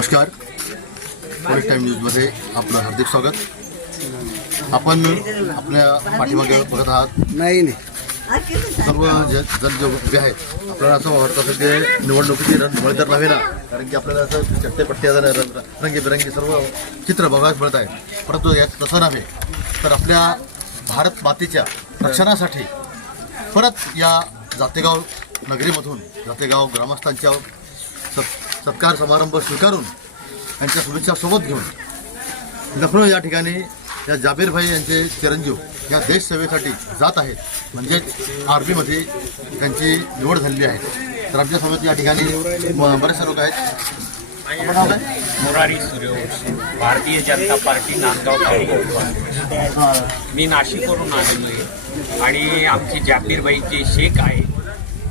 नमस्कार, police time न्यूजमध्ये आपलं हार्दिक स्वागत. आपण आपल्या पाठीमागे बघत आहात सर्व जण जे उभे आहेत. आपल्याला असं वाटतं की ते निवडणुकीची रणधुमाळी तर नव्हे ना, कारण की आपल्याला असं चट्टेपट्ट्या रंगीबेरंगी सर्व चित्र बघायला मिळत आहे. परंतु यात तसं नव्हे तर आपल्या भारत मातेच्या रक्षणासाठी परत या जातेगाव नगरीमधून जातेगाव ग्रामस्थांच्या सत्कार समारंभ स्वीकारून यांच्या शुभेच्छा सोबत घेऊन लखनौ या ठिकाणी या जाबीर भाई यांचे चिरंजीव या देशसेवेसाठी जात आहेत. म्हणजे आर्मीमध्ये त्यांची निवड झालेली आहे. तर आमच्यासोबत या ठिकाणी बरेचसे लोक आहेत. मुरारी सूर्यवंशी, भारतीय जनता पार्टी नांदगाव तालुका. मी नाशिकवरून आलेलो आहे आणि आमचे जाबीरभाई जे शेख आहेत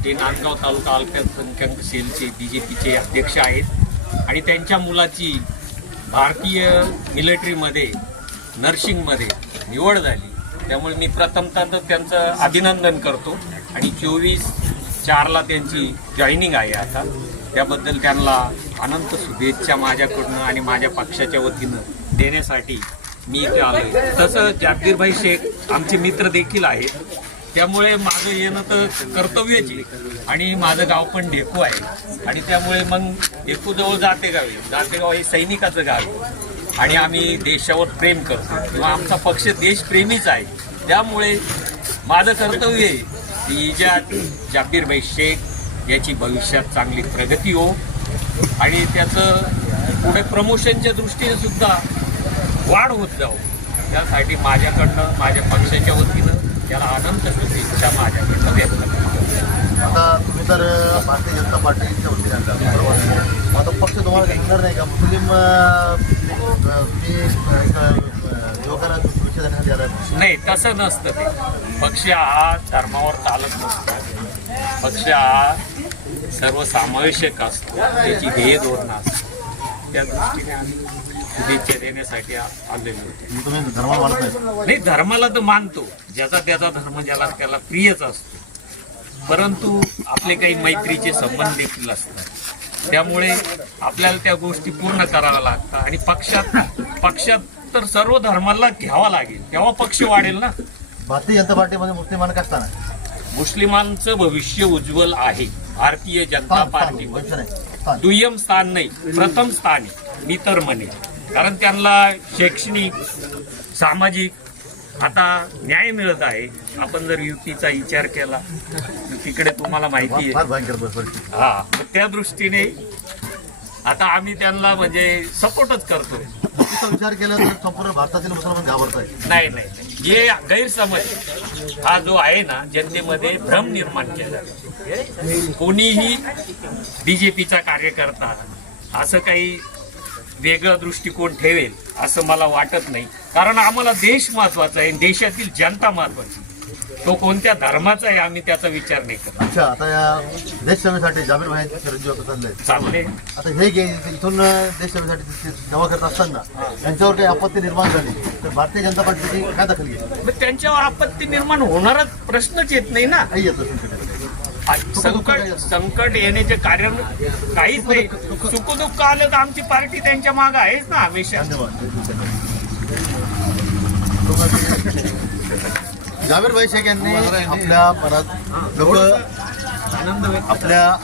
ते नांदगाव तालुका अल्पसंख्याक सेलचे BJPचे अध्यक्ष आहेत आणि त्यांच्या मुलाची भारतीय मिलिटरीमध्ये नर्सिंगमध्ये निवड झाली. त्यामुळे मी प्रथमतः त्यांचं अभिनंदन करतो आणि 24/4 त्यांची जॉईनिंग आहे आता. त्याबद्दल त्यांना अनंत शुभेच्छा माझ्याकडून आणि माझ्या पक्षाच्या वतीनं देण्यासाठी मी इथे आलो आहे. तसं जाबीरभाई शेख आमचे मित्र देखील आहेत. त्यामुळे माझं येणं तर कर्तव्यच आहे आणि माझं गाव पण ढेकू आहे आणि त्यामुळे मग ढेकूजवळ जातेगाव हे सैनिकाचं गाव आहे आणि आम्ही देशावर प्रेम करतो किंवा आमचा पक्ष देशप्रेमीच आहे. त्यामुळे माझं कर्तव्य आहे की जाबीरभाई शेख याची भविष्यात चांगली प्रगती हो आणि त्याचं पुढे प्रमोशनच्या दृष्टीने सुद्धा वाढ होत जाऊ. त्यासाठी माझ्याकडनं माझ्या पक्षाच्या वतीनं त्याला अनंत शुभेच्छा माझ्याकडनं व्यक्त करतो. आता तुम्ही तर भारतीय जनता पार्टीच्या वतीने आणला बरोबर. आता पक्ष तुम्हाला घेणार नाही का? मुस्लिम युवकांना शुभेच्छा देण्यासाठी आला नाही, तसं नसतं. ते पक्ष हा धर्मावर चालत नसतो. पक्ष हा सर्वसमावेशक असतो, त्याची ध्येय धोरणं असतात. त्या दृष्टीने आम्ही शुभेच्छा देण्यासाठी आलेलो होते. तुम्ही धर्माला मानत नाही? नाही, धर्माला तर मानतो, ज्याचा त्याचा धर्म ज्याला त्याला प्रियच असतो. परंतु आपले काही मैत्रीचे संबंध देखील असतात. त्यामुळे आपल्याला त्या गोष्टी पूर्ण कराव्या लागतात आणि पक्षात तर सर्व धर्माला घ्यावा लागेल, तेव्हा पक्ष वाढेल ना. भारतीय जनता पार्टीमध्ये मुस्लिमांना का स्थान आहे? मुस्लिमांचं भविष्य उज्ज्वल आहे भारतीय जनता पार्टीमध्ये. दुय्यम स्थान नाही, प्रथम स्थान आहे मी तर म्हणेन. कारण त्यांना शैक्षणिक सामाजिक आता न्याय मिळत आहे. आपण जर युतीचा विचार केला तर तिकडे तुम्हाला माहिती आहे. हा, त्या दृष्टीने आता आम्ही त्यांना म्हणजे सपोर्टच करतो. विचार केला तर संपूर्ण भारतातील मुसलमान घाबरत आहेत. नाही, जे गैरसमज हा जो आहे ना, जनतेमध्ये भ्रम निर्माण केला. कोणीही BJPचा कार्यकर्ता असं काही वेगळा दृष्टिकोन ठेवेल असं मला वाटत नाही. कारण आम्हाला देश महत्वाचा आहे, देशातील जनता महत्वाची. तो कोणत्या धर्माचा आहे आम्ही त्याचा विचार नाही करत. अच्छा, आता या देशसेवेसाठी जाबीर भाई चिरंजीव चालले. आता हे इथून देशसेवेसाठी सेवा करत असताना त्यांच्यावर काही आपत्ती निर्माण झाली तर भारतीय जनता पार्टीची काय दखल घेईल? मग त्यांच्यावर आपत्ती निर्माण होणारच प्रश्नच येत नाही ना. काही येतं संकट येण्याचे कारण काहीच नाही. सुखदुःख आलं तर आमची पार्टी त्यांच्या मागे आहेच ना हमेशा. जाबीर भाई शेख यांनी आपल्या मनात लोक आपल्या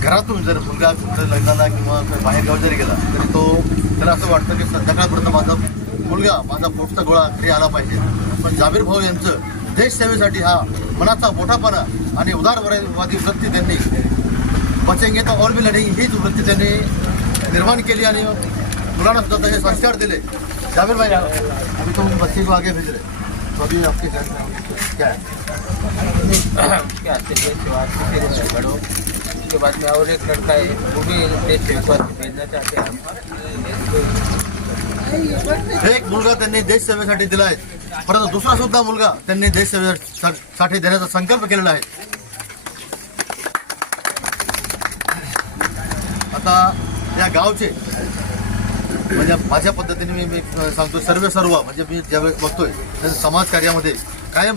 घरातून जर मुलगा कुठे लग्नाला किंवा बाहेर गाव जरी गेला तरी त्याला असं वाटतं की संध्याकाळपर्यंत माझा मुलगा माझा पोटचा गोळा घरी आला पाहिजे. पण जाबीर भाऊ यांचं देशसेवेसाठी हा मनाचा मोठापणा आणि उदारवादी वृत्ती त्यांनी बचेंगे तो और भी लढेंगे हीच वृत्ती त्यांनी निर्माण केली आणि मुलांना सुद्धा त्याचे संस्कार दिले. जाबीर भाई अभी तो बच्चे को आगे भेज रहे तो अभी आपके क्या है? उसके बाद में और एक लड़का है, वो भी देश सेवा भेजना चाहते हैं. एक मुलगा त्यांनी देशसेवेसाठी दिला आहे, परंतु दुसरा सुद्धा मुलगा त्यांनी देशसेवेसाठी देण्याचा संकल्प केलेला आहे. आता या गावचे म्हणजे माझ्या पद्धतीने मी सांगतो सर्व म्हणजे मी ज्यावेळेस बघतोय त्याच्या समाजकार्यामध्ये कायम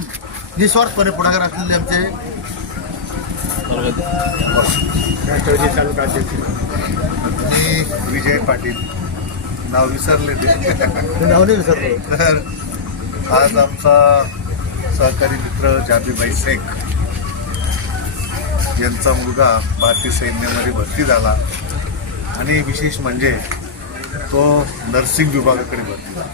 निस्वार्थपणे पुढाकार असलेले आमचे मी विजय पाटील, नाव विसरले ते नाव नाही विसरले. तर आज आमचा सहकारी मित्र जाबीरभाई शेख यांचा मुलगा भारतीय सैन्यामध्ये भरती झाला आणि विशेष म्हणजे तो नर्सिंग विभागाकडे भरती झाला.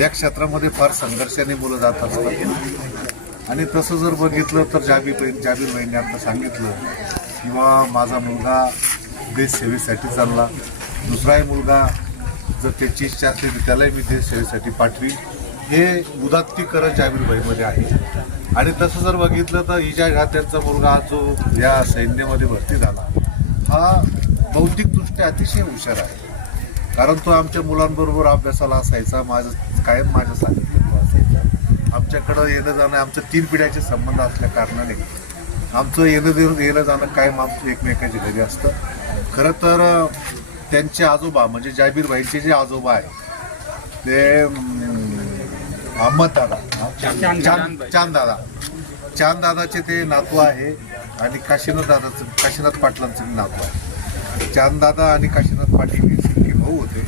या क्षेत्रामध्ये फार संघर्षाने मुलं जात असतात आणि तसं जर बघितलं तर जाबीरभाईंनी आता सांगितलं किंवा माझा मुलगा देश सेवेसाठी चालला, दुसराही मुलगा जर त्याची इच्छा असली तर त्यालाही मी देश सेवेसाठी पाठवी. हे उदात्तीकरण जाबीरभाईमध्ये आहे. आणि तसं जर बघितलं तर इजाज हा त्यांचा मुलगा जो या सैन्यामध्ये भरती झाला हा बौद्धिकदृष्ट्या अतिशय हुशार आहे. कारण तो आमच्या मुलांबरोबर अभ्यासाला असायचा, कायम माझ्या सानिध्यात असायचा. आमच्याकडं येणं जाणं आमचं 3 पिढ्याचे संबंध असल्या कारणाने आमचं येणं जाणं कायम आमचं एकमेकांच्या घरी असतं. खरं तर त्यांचे आजोबा म्हणजे जाबीरभाईंचे जे आजोबा आहे ते अहमददादा चांददादाचे ते नातू आहे आणि काशीनाथ पाटलांचे नातू आहे. चांददादा आणि काशीनाथ पाटील हे सख्खे भाऊ होते,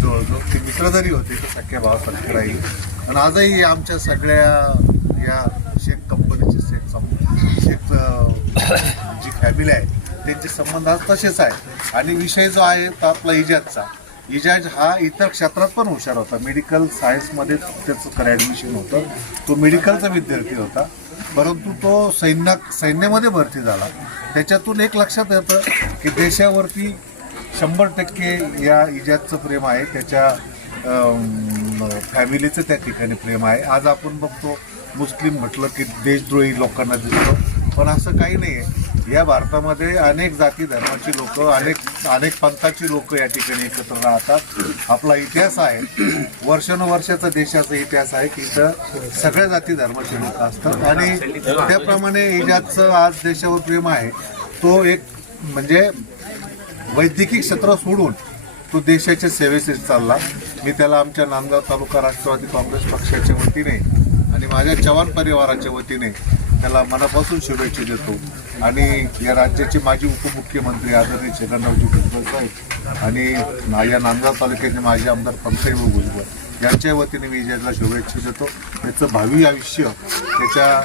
जवळजवळ ते मित्र जरी होते ते सख्या भावासारखे राहील. आणि आजही आमच्या सगळ्या या शेख कंपनीचे शेख जी फॅमिली आहे त्यांचे संबंध आज तसेच आहे. आणि विषय जो आहे तो आपला इजाजचा, इजाज हा इतर क्षेत्रात पण हुशार होता. मेडिकल सायन्समध्ये त्याचं खरं ॲडमिशन होतं, तो मेडिकलचा विद्यार्थी होता. परंतु तो सैन्यामध्ये भरती झाला. त्याच्यातून एक लक्षात येतं की देशावरती 100% या इजाजचं प्रेम आहे, त्याच्या फॅमिलीचं त्या ठिकाणी प्रेम आहे. आज आपण बघतो मुस्लिम म्हटलं की देशद्रोही लोकांना दिसतो, पण असं काही नाही आहे. या भारतामध्ये अनेक जाती धर्माची लोक, अनेक पंथाची लोक या ठिकाणी एकत्र राहतात. आपला इतिहास आहे, वर्षानुवर्षाचा देशाचा इतिहास आहे की इथं सगळ्या जाती धर्माचे लोक असतात. आणि त्याप्रमाणे इजाजचं आज देशावर प्रेम आहे. तो एक म्हणजे वैद्यकीय क्षेत्र सोडून तो देशाच्या सेवेसाठी चालला. मी त्याला आमच्या नांदगाव तालुका राष्ट्रवादी काँग्रेस पक्षाच्या वतीने आणि माझ्या जवान परिवाराच्या वतीने त्याला मनापासून शुभेच्छा देतो. आणि या राज्याचे माजी उपमुख्यमंत्री आदरणीय छगनरावजी भुजबळ साहेब आणि या नांदगाव तालुक्याचे माजी आमदार पंकजभाऊ भुजबळ यांच्या वतीने मी इजाजला शुभेच्छा देतो. त्याचं भावी आयुष्य त्याच्या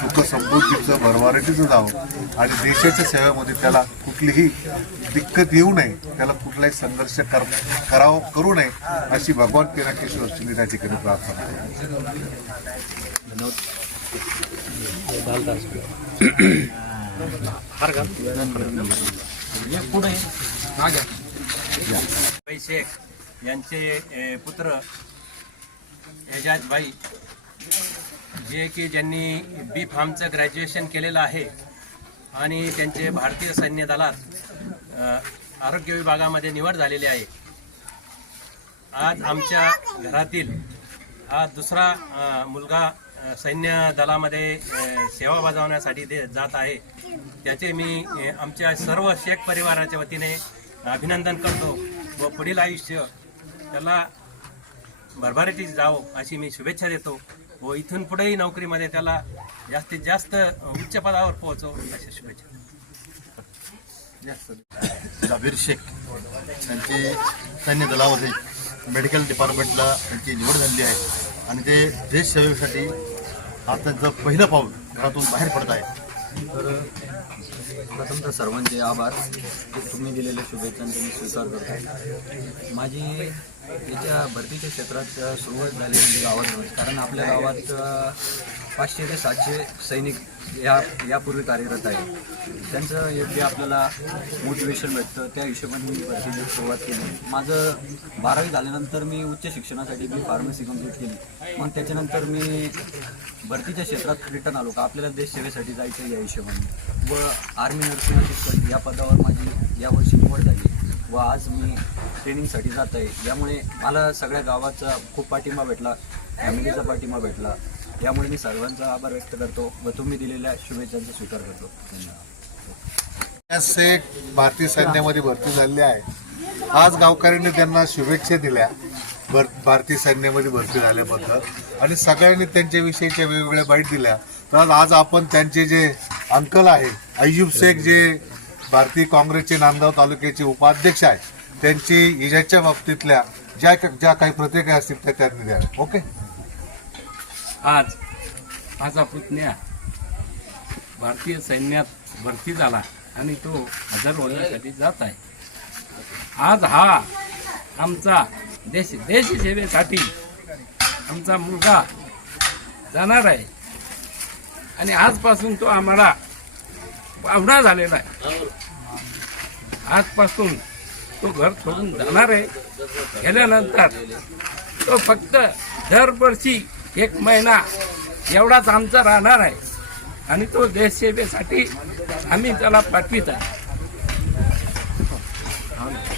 सुखसमृद्धीचं भरभराटीचं जावं आणि देशाच्या सेवेमध्ये त्याला कुठलीही दिक्कत येऊ नये, त्याला कुठलाही संघर्ष करू नये अशी भगवान पिनाकेश्वरची मी त्या ठिकाणी प्रार्थना करतो. शेख यांचे पुत्र एजाज भाई जे की ज्यांनी बी फार्मचं ग्रॅज्युएशन केलेलं आहे आणि त्यांचे भारतीय सैन्य दलात आरोग्य विभागामध्ये निवड झालेली आहे. आज आमच्या घरातील हा दुसरा मुलगा सैन्य दलामध्ये सेवा बजावण्यासाठी जात आहे. त्याचे मी आमच्या सर्व शेख परिवाराच्या वतीने अभिनंदन करतो व पुढील आयुष्य त्याला भरभराटीत जावं अशी मी शुभेच्छा देतो व इथून पुढेही नोकरीमध्ये त्याला जास्तीत जास्त उच्च पदावर पोहोचव अशा शुभेच्छा. जाबीर शेख यांची सैन्य दलामध्ये मेडिकल डिपार्टमेंटला त्यांची निवड झालेली आहे आणि ते देश सेवेसाठी आता जर पहिलं पाऊल घरातून बाहेर पडत आहे. तर प्रथमतः सर्वांचे आभार. तुम्ही दिलेल्या शुभेच्छांचा मी स्वीकार करतो. माझी याच्या भरतीच्या क्षेत्रात सुरुवात झाली म्हणजे गावातूनच, कारण आपल्या गावात 500 ते 700 सैनिक यापूर्वी कार्यरत आहे. त्यांचं योग्य आपल्याला मोटिवेशन भेटतं, त्या हिशोबाने मी भरतीची सुरुवात केली. माझं 12वी झाल्यानंतर मी उच्च शिक्षणासाठी मी फार्मसी कंप्लीट केली. मग त्याच्यानंतर मी भरतीच्या क्षेत्रात रिटर्न आलो का आपल्याला देश सेवेसाठी जायचं या हिशोबाने व आर्मी नर्सिंग असिस्टंट या पदावर माझी यावर्षी निवड झाली व आज मी ट्रेनिंगसाठी जात आहे. यामुळे मला सगळ्या गावाचा खूप पाठिंबा भेटला, फॅमिलीचा पाठिंबा भेटला. यामुळे मी सर्वांचा आभार व्यक्त करतो व तुम्ही दिलेल्या शुभेच्छांचा स्वीकार करतो. धन्यवाद. शेख भारतीय सैन्यामध्ये भरती झालेले आहे. आज गावकऱ्यांनी त्यांना शुभेच्छा दिल्या भारतीय सैन्यामध्ये भरती झाल्याबद्दल आणि सगळ्यांनी त्यांच्याविषयीच्या वेगवेगळ्या बाईट दिल्या. तर आज आपण त्यांचे जे अंकल आहे अय्यूब शेख, जे भारतीय काँग्रेसचे नांदगाव तालुक्याचे उपाध्यक्ष आहे, त्यांची इजाच्या बाबतीतल्या ज्या काही प्रतिक्रिया असतील त्या त्यांनी द्याव्या. ओके. आज माझा पुतण्या भारतीय सैन्यात भरती झाला आणि तो हजर होण्यासाठी जात आहे. आज हा आमचा देशसेवेसाठी आमचा मुलगा जाणार आहे आणि आजपासून तो आम्हाला पाहुणा झालेला आहे. आजपासून तो घर सोडून जाणार आहे. गेल्यानंतर तो फक्त दरवर्षी 1 महिना एवढाच आमचा राहणार आहे आणि तो देशसेवेसाठी आम्ही त्याला पाठवित आहे.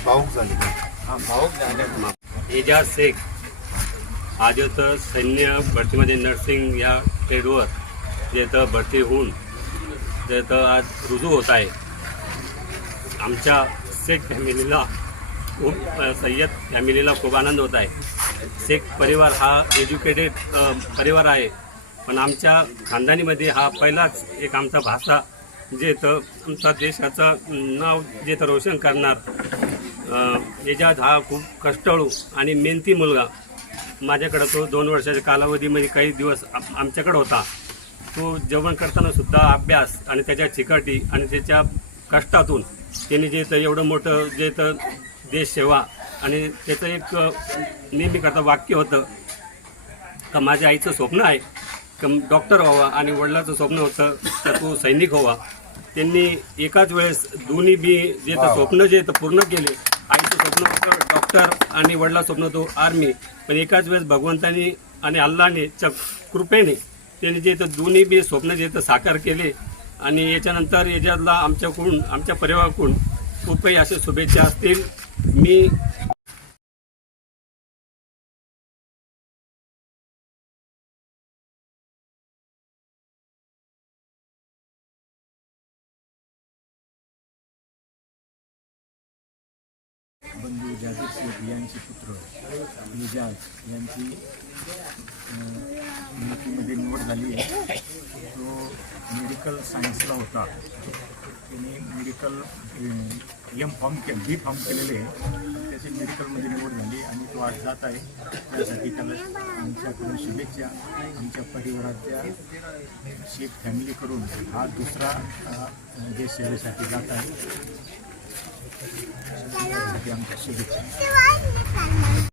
भाऊक झाले. एजाज शेख आज इथं सैन्य भरतीमध्ये नर्सिंग या ट्रेडवर जे इथं भरती होऊन जे इथं आज रुजू होत आहे. आमच्या शेख फॅमिलीला सय्यद फॅमिलीला खूप आनंद होत आहे. शेख परिवार हा एज्युकेटेड परिवार आहे, पण आमच्या खानदानीमध्ये हा पहिलाच एक आमचा भाषा जे इथं आमचा देशाचं नाव जे इथं रोशन करणार. एजाज हा खूप कष्टाळू आणि मेहनती मुलगा. माझ्याकडं तो 2 वर्षाच्या कालावधीमध्ये काही दिवस आमच्याकडं होता. तो जेवण करताना सुद्धा अभ्यास आणि त्याच्या चिकाटी आणि त्याच्या कष्टातून त्यांनी जे इथं एवढं मोठं जे इथं देशसेवा आणि त्याचं एक नेहमी करता वाक्य होतं का माझ्या आईचं स्वप्न आहे का डॉक्टर व्हावा आणि वडिलाचं स्वप्न होतं तर तू सैनिक व्हावा. त्यांनी एकाच वेळेस दोन्ही बी जे तर स्वप्न जे तर पूर्ण केले. आईचं स्वप्न होतं डॉक्टर आणि वडिला स्वप्न होतं आर्मी, पण एकाच वेळेस भगवंतानी आणि अल्लाने कृपेने त्यांनी जे तर दोन्ही बी स्वप्न जे तर साकार केले. आणि याच्यानंतर एजाजला आमच्याकडून आमच्या परिवाराकडून खूप काही अशा शुभेच्छा असतील. मी बंधू जाकीर शेख यांचे पुत्र एजाज यांची नीतीमध्ये निवड झाली आहे. तो मेडिकल सायन्सला होता. त्याने मेडिकल बी फॉर्म केलेले आहे. त्याची मेडिकलमध्ये निवड झाली आणि तो आज जात आहे. त्यासाठी त्याला आमच्याकडून शुभेच्छा. आमच्या परिवाराच्या शेख फॅमिलीकडून हा दुसरा देशसेवेसाठी जात आहे. त्यासाठी आमच्या शुभेच्छा.